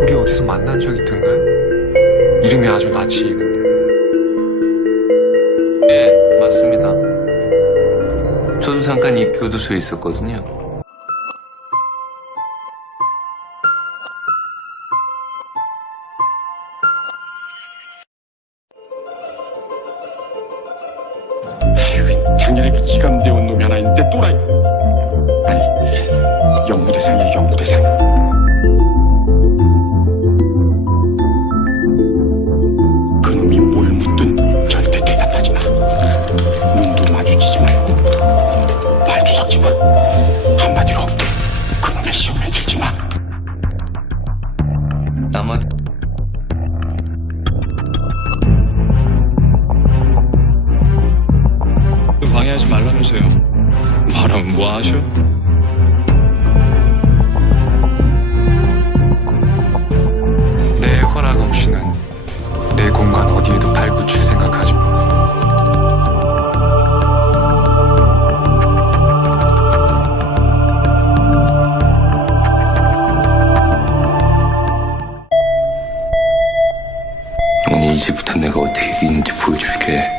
우리 어디서 만난 적 있던가요? 이름이 아주 낯이 익은데. 예, 맞습니다. 저도 잠깐 이 교도소에 있었거든요. 작년에 기감되온 놈이 하나 있는데 또라이 영무대상이야 영무대상 그놈이 뭘 묻든 절대 대답하지 마 눈도 마주치지 말고 말도 섞지 마 한마디로 그놈의 시험에 들지 마 나만 방해하지 말라면서요. 말하면 뭐 하셔? 이제부터 내가 어떻게 이기는지 보여줄게.